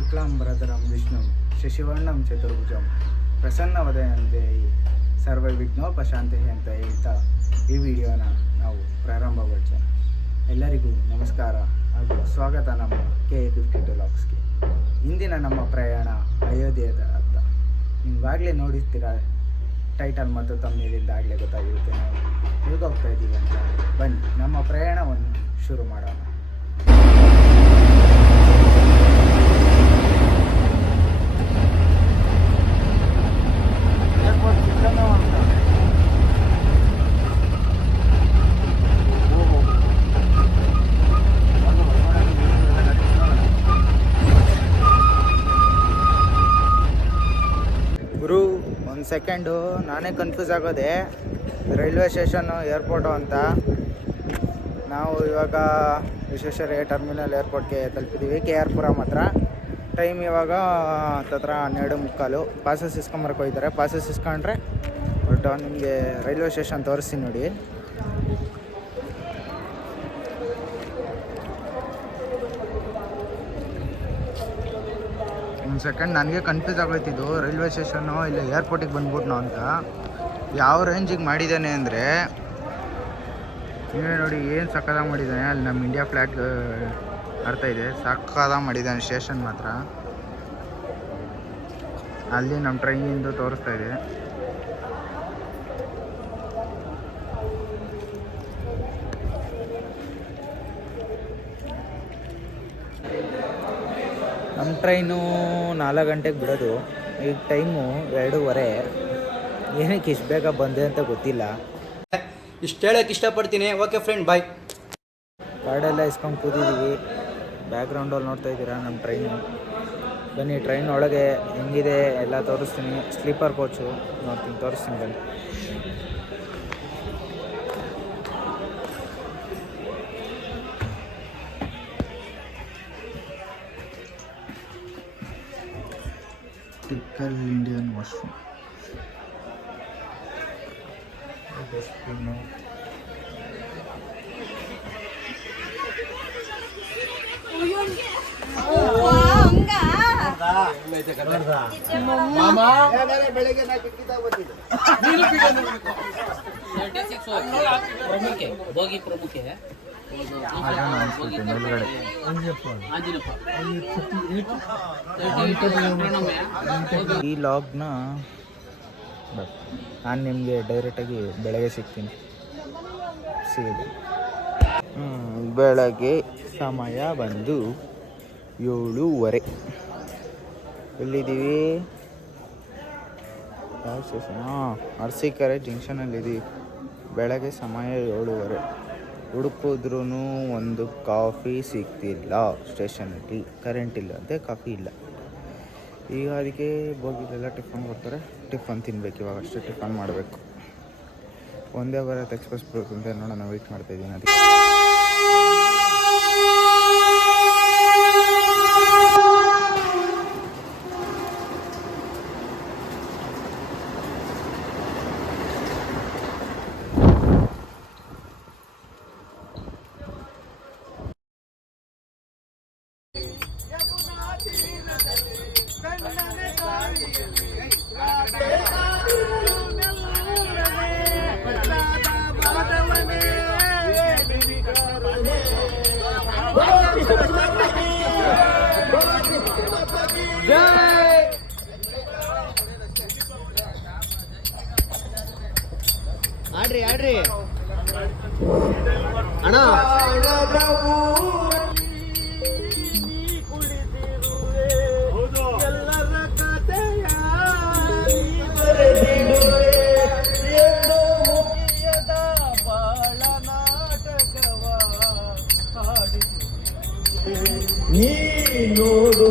ಶುಕ್ಲಾಂಬರಧರಂ ವಿಷ್ಣು ಶಶಿವರ್ಣಂ ಚತುರ್ಭುಜಂ ಪ್ರಸನ್ನವದಯಂತೆ ಸರ್ವ ವಿಘ್ನೋಪಶಾಂತಿ ಅಂತ ಹೇಳ್ತಾ ಈ ವಿಡಿಯೋನ ನಾವು ಪ್ರಾರಂಭಗೊಳಿಸೋಣ. ಎಲ್ಲರಿಗೂ ನಮಸ್ಕಾರ ಹಾಗೂ ಸ್ವಾಗತ ನಮ್ಮ KA52 ಲಾಗ್ಸ್ಗೆ. ಇಂದಿನ ನಮ್ಮ ಪ್ರಯಾಣ ಅಯೋಧ್ಯೆಯ ಅತ್ತ. ನೀವಾಗಲೇ ನೋಡಿರ್ತೀರ ಟೈಟಲ್ ಮತ್ತು ತಮ್ಮನೇಲಿಂದ ಆಗಲೇ ಗೊತ್ತಾಗಿರುತ್ತೆ ನಾವು ಹೇಗೆ ಹೋಗ್ತಾ ಇದ್ದೀವಿ ಅಂತ. ಬನ್ನಿ ನಮ್ಮ ಪ್ರಯಾಣವನ್ನು ಶುರು ಮಾಡೋಣ. ಗುರು ಒಂದು ಸೆಕೆಂಡು, ನಾನೇ ಕನ್ಫ್ಯೂಸ್ ಆಗೋದೆ. ರೈಲ್ವೆ ಸ್ಟೇಷನ್ನು ಏರ್ಪೋರ್ಟು ಅಂತ. ನಾವು ಇವಾಗ ವಿಶ್ವೇಶ್ವರಯ್ಯ ಟರ್ಮಿನಲ್ ಏರ್ಪೋರ್ಟ್ಗೆ ತಲುಪಿದ್ದೀವಿ, KR ಪುರಂ ಹತ್ರ. ಟೈಮ್ ಇವಾಗ ಹತ್ತತ್ರ 12:15. ಪಾಸಸ್ ಇಸ್ಕೊಂಬರಕ್ಕೆ ಹೋಗ್ತಾರೆ. ಪಾಸಸ್ ಇಸ್ಕೊಂಡ್ರೆ ಒಟ್ಟು ನಿಮಗೆ ರೈಲ್ವೆ ಸ್ಟೇಷನ್ ತೋರಿಸ್ತೀನಿ ನೋಡಿ. ಒಂದು ಸೆಕೆಂಡ್, ನನಗೆ ಕನ್ಫ್ಯೂಸ್ ಆಗೋಯ್ತಿದ್ದು ರೈಲ್ವೆ ಸ್ಟೇಷನ್ನು ಇಲ್ಲ ಏರ್ಪೋರ್ಟಿಗೆ ಬಂದ್ಬಿಟ್ನೋ ಅಂತ. ಯಾವ ರೇಂಜಿಗೆ ಮಾಡಿದ್ದಾನೆ ಅಂದರೆ ನೀವೇ ನೋಡಿ ಏನು ಸಕ್ಕದಾಗಿ ಮಾಡಿದ್ದಾನೆ. ಅಲ್ಲಿ ನಮ್ಮ ಇಂಡಿಯಾ ಫ್ಲ್ಯಾಗ್ ಅರ್ಥ ಇದೆ, ಸಕ್ಕದಾಗಿ ಮಾಡಿದ್ದಾನೆ. ಸ್ಟೇಷನ್ ಮಾತ್ರ ಅಲ್ಲಿ ನಮ್ಮ ಟ್ರೈನಿಂದು ತೋರಿಸ್ತಾ ಇದೆ. ನಮ್ಮ ಟ್ರೈನು 4 ಗಂಟೆಗೆ ಬಿಡೋದು. ಈಗ ಟೈಮು 2:15. ಏನಕ್ಕೆ ಇಷ್ಟು ಬೇಗ ಬಂದೆ ಅಂತ ಗೊತ್ತಿಲ್ಲ. ಇಷ್ಟು ಹೇಳೋಕ್ಕೆ ಇಷ್ಟಪಡ್ತೀನಿ. ಓಕೆ ಫ್ರೆಂಡ್, ಬಾಯ್. ಕಾರ್ಡೆಲ್ಲ ಇಸ್ಕೊಂಡು ಕೂತಿದ್ದೀವಿ. ಬ್ಯಾಕ್ಗ್ರೌಂಡಲ್ಲಿ ನೋಡ್ತಾ ಇದ್ದೀರಾ ನಮ್ಮ ಟ್ರೈನು. ಬನ್ನಿ ಟ್ರೈನ್ ಒಳಗೆ ಹೆಂಗಿದೆ ಎಲ್ಲ ತೋರಿಸ್ತೀನಿ. ಸ್ಲೀಪರ್ ಕೋಚು ತೋರಿಸ್ತೀನಿ ಬನ್ನಿ. Typical Indian washroom. ಬೆಳಗ್ಗೆ ಪ್ರಮುಖೆ ಈ ಲಾಗ್ನ ನಾನು ನಿಮಗೆ ಡೈರೆಕ್ಟಾಗಿ ಬೆಳಗ್ಗೆ ಸಿಗ್ತೀನಿ. ಬೆಳಗ್ಗೆ ಸಮಯ ಬಂದು 7:15. ಎಲ್ಲಿದ್ದೀವಿ? ಯಾವ ಸ್ಟೇಷನ್? ಅರಸೀಕೆರೆ ಜಂಕ್ಷನಲ್ಲಿದ್ದೀವಿ. ಬೆಳಗ್ಗೆ ಸಮಯ 7:15. ಹುಡುಕಿದ್ರೂ ಒಂದು ಕಾಫಿ ಸಿಗ್ತಿಲ್ಲ ಸ್ಟೇಷನಲ್ಲಿ. ಕರೆಂಟ್ ಇಲ್ಲ ಅಂತೆ, ಕಾಫಿ ಇಲ್ಲ. ಈಗ ಅದಕ್ಕೆ ಬೋಗಿಲೆಲ್ಲ ಟಿಫನ್ ಕೊಡ್ತಾರೆ. ಟಿಫನ್ ತಿನ್ಬೇಕು. ಇವಾಗ ಅಷ್ಟೇ ಟಿಫನ್ ಮಾಡಬೇಕು. ಒಂದೇ ಭಾರತ್ ಎಕ್ಸ್ಪ್ರೆಸ್ ಬರುತ್ತೆ ಅಂತ ನೋಡೋಣ, ವೆಯ್ಟ್ ಮಾಡ್ತಾಯಿದ್ದೀನಿ ಅದಕ್ಕೆ. ಆಡ್ರಿ ಅಣ್ಣ. ನೋಡು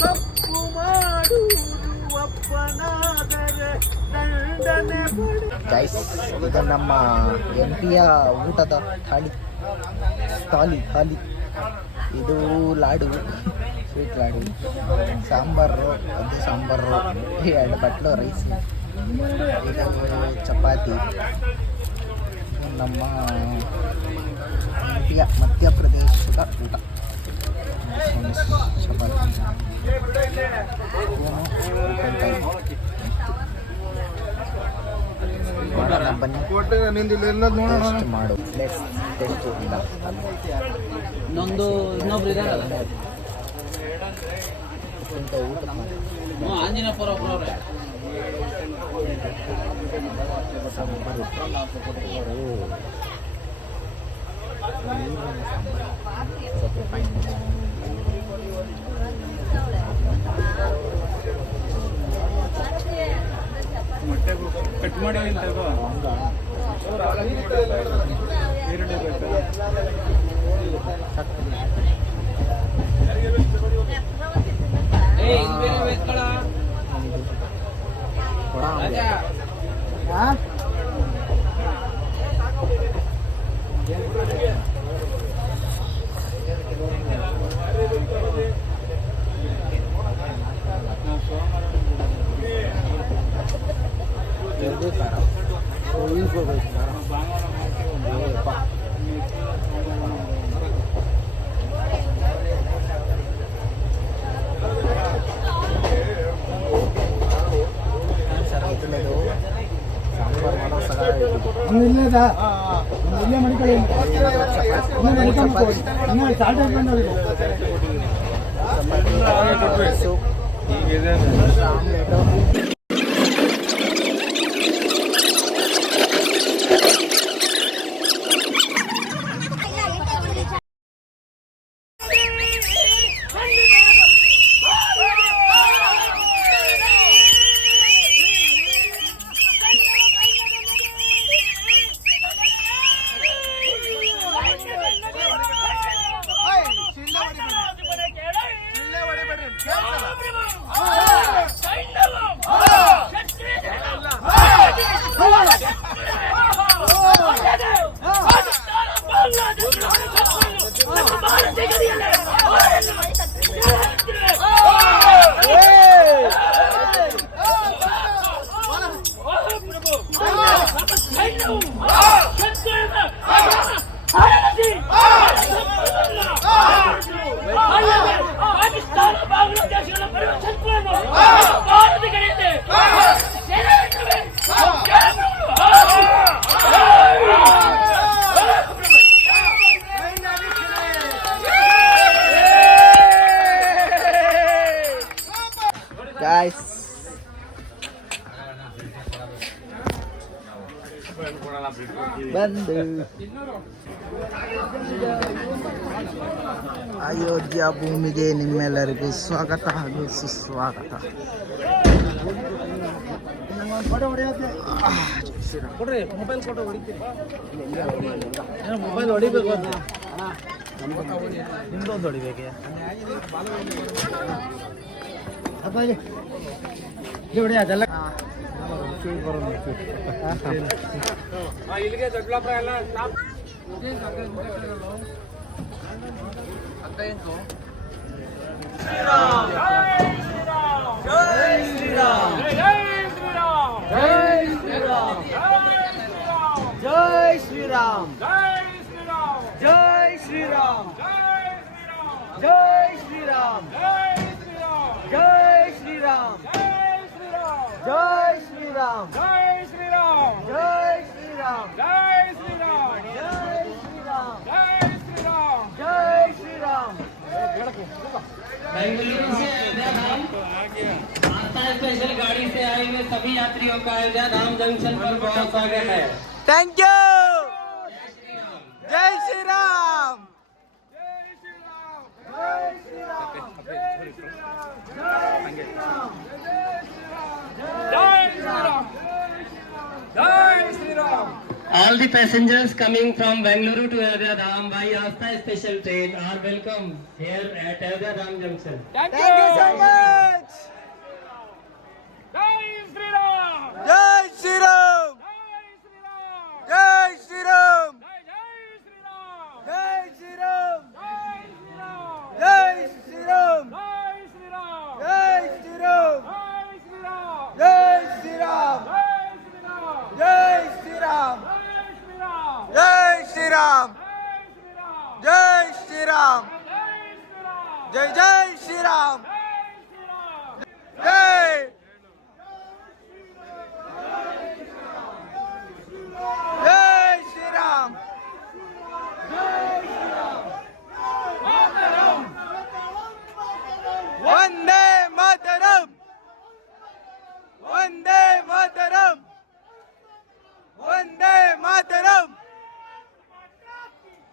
ತಪ್ಪು ಮಾಡುವುದು ಒಪ್ಪನಾದರೆ ದಂಡನೆ ಗೈಸ್, ಇದು ನಮ್ಮ MP ಊಟದ ಥಾಲಿ. ಇದು ಲಾಡು, ಸ್ವೀಟ್ ಲಾಡು, ಸಾಂಬಾರು, ಅದು ಸಾಂಬಾರು, 2 ಬಟ್ಲು ರೈಸ್, ಇದು ಚಪಾತಿ. ನಮ್ಮ ಮಧ್ಯಪ್ರದೇಶದ ಸರ್ ಊಟ ಟೇಸ್ಟ್ ಮಾಡು ಟೇಸ್ಟ್ ಇಲ್ಲ ಇನ್ನೊಂದು ಇನ್ನೊಬ್ರು ಇದಾರಲ್ಲ ಊಟ ಮಾಡಿ ಆಂಜನೇಯಪುರ ಒಬ್ಬರವ್ರೆ ಸಾಂಬಾರು ಸ್ವಲ್ಪ ಫೈನ್ ಕಟ್ ಮಾಡಿ ಸಾಂಬಾರು ಮಾಡೋ ಸಲ ಇಲ್ಲೇ ಮಡಿಕೊಳ್ಳಿ ಆಮ್ಲೆಟು ಪಾಕಿಸ್ತಾನ ಬಾಂಗ್ಲಾದೇಶಗಳ ಪರಿವರ್ತನೆಯನ್ನು ಭಾರತ ಕಡೆಯಿಂದ guys ಬಂದು ಅಯೋಧ್ಯ ಭೂಮಿಗೆ ನಿಮ್ಮೆಲ್ಲರಿಗೂ ಸ್ವಾಗತ ಹಾಗೂ ಸುಸ್ವಾಗತ. ಕೊಡ್ರಿ ಮೊಬೈಲ್ ಫೋಟೋ ಹೊಡಿತೀರಿ ಮೊಬೈಲ್ ಹೊಡಿಬೇಕು ಅಂತ ನಿಮ್ದೊಂದು ಹೊಡಿಬೇಕೆ ಹೊಡಿ ಅದೆಲ್ಲ ಇಲ್ಲಿಗೆ ದೊಡ್ಡಪ್ಪ ಎಲ್ಲ ಸ್ಟಾಪ್ ಜೈ ಶ್ರೀರಾಮ್ ಜೈ ಶ್ರೀರಾಮ್ ಜೈ ಶ್ರೀರಾಮ್ ಜೈ ಶ್ರೀರಾಮ್ ಜೈ ಶ್ರೀರಾಮ್ ಜೈ ಶ್ರೀರಾಮ್ ಜೈ ಶ್ರೀರಾಮ್ ಜೈ ಶ್ರೀರಾಮ್ ಜೈ ಶ್ರೀರಾಮ್ ಜೈ ಶ್ರೀರಾಮ್ बेंगलुरु से अयोध्या धाम आस्था स्पेशल गाड़ी से आए हुए सभी यात्रियों का अयोध्या धाम जंक्शन पर बहुत स्वागत है। ಥ್ಯಾಂಕ್ ಯು ಜೈ Shriram All the passengers coming from Bengaluru to Ayodhya Dham by Astha special train are welcome here at Ayodhya Dham Junction. Thank you so much Jai Shri Ram Jai Shri Ram Jai Shri Ram Jai Shri Ram Jai Shri Ram Jai Shri Ram Jai Shri Ram Jai Shri Ram Jai Shri Ram Jai Shri Ram Jai Jai Shri Ram जय जय श्री राम वंदे मातरम वंदे मातरम वंदे मातरम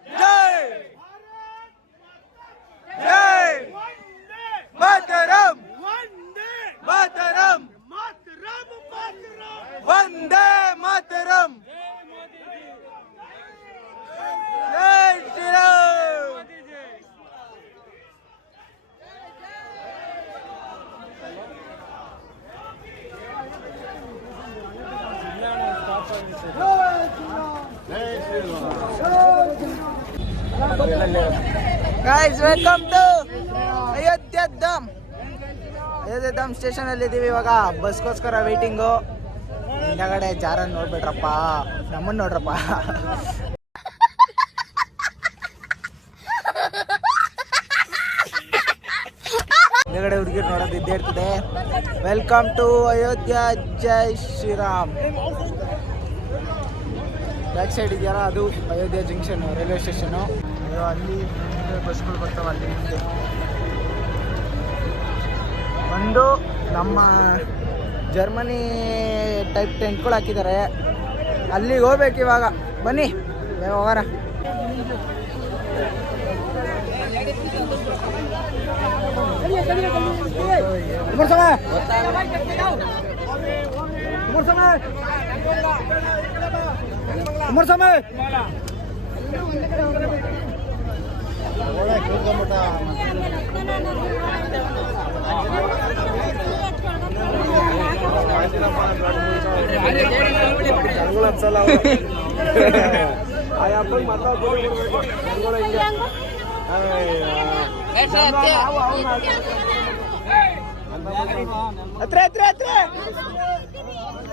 जय जय मातरम मातरम वंदे मातरम जय Shri Ram guys welcome to Ayodhya Dham station ಅಲ್ಲಿ ಇದೀವಿ ಇವಾಗ ಬಸ್ಗೋಸ್ಕರ ವೇಟಿಂಗು ಹಿಂದಗಡೆ ಜಾರನ್ ನೋಡ್ಬಿಟ್ರಪ್ಪ ನಮ್ಮನ್ನ ನೋಡ್ರಪ್ಪ ಹಿಂದಗಡೆ ಹುಡುಗಿರು ನೋಡೋದು ಇದ್ದೇ ಇರ್ತದೆ ವೆಲ್ಕಮ್ ಟು ಅಯೋಧ್ಯ ಜೈ ಶ್ರೀರಾಮ್ ಬ್ಯಾಕ್ ಸೈಡ್ ಇದೆಯಲ್ಲ ಅದು ಅಯೋಧ್ಯ ಜಂಕ್ಷನ್ ರೈಲ್ವೆ ಸ್ಟೇಷನು ಅಲ್ಲಿ ಬಸ್ಗಳು ಬರ್ತಾವೆ ಅಲ್ಲಿ ಮುಂದೆ ಒಂದು ನಮ್ಮ ಜರ್ಮನಿ ಟೈಪ್ ಟೆಂಟ್ಗಳು ಹಾಕಿದ್ದಾರೆ ಅಲ್ಲಿಗೆ ಹೋಗ್ಬೇಕು ಇವಾಗ ಬನ್ನಿ ಬೇಗ ಹೋಗೋಣ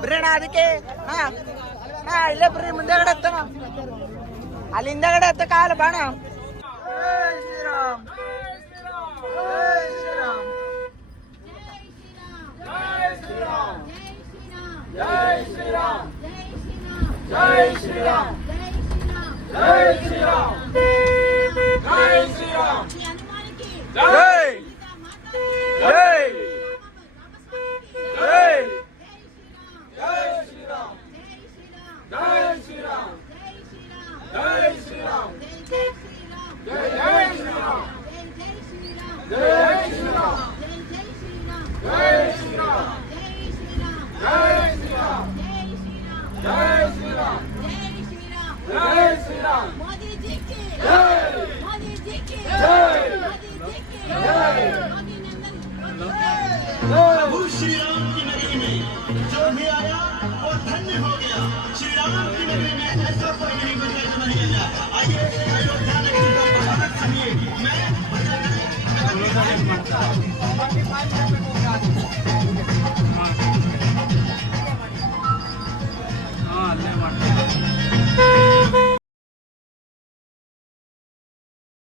ಬ್ರೇಣ ಅದಕ್ಕೆ ಇಲ್ಲೇ ಬರ್ರಿ ಮುಂದೆಗಡೆ ಹತ್ತ ಅಲ್ಲಿ ಹಿಂದಗಡೆ ಹತ್ತ ಕಾಲ ಬಾಣ ಶ್ರೀರಾಮ್ ಜೈ ಶ್ರೀರಾಮ್ ಜೈ ಶ್ರೀರಾಮ್ ಜೈ ಶ್ರೀರಾಮ್ ಜೈ ಶ್ರೀರಾಮ್ ಜೈ ಜೈ ಜೈ ಜೈ ಶ್ರೀರಾಮ್ ಜೈ ಶ್ರೀರಾಮ್ ಜೈ ಶ್ರೀರಾಮ್ ಜೈ ಶ್ರೀರಾಮ್ ಜೈ ಶ್ರೀರಾಮ್ ಜೈ ಶ್ರೀರಾಮ್ ಜೈ ಶ್ರೀರಾಮ್ ಜೈ ಶ್ರೀರಾಮ್ ಜೈ ಶ್ರೀರಾಮ್ मोदी जी की जय मोदी जी की जय मोदी जी की जय मोदी नंदन प्रभु श्री राम की नगरी में जो भी आया वो धन्य हो गया। श्री राम की नगरी में ऐसा कोई नहीं बचा जो नहीं गया। आइए अयोध्या नगरी का स्वागत करिए। मैं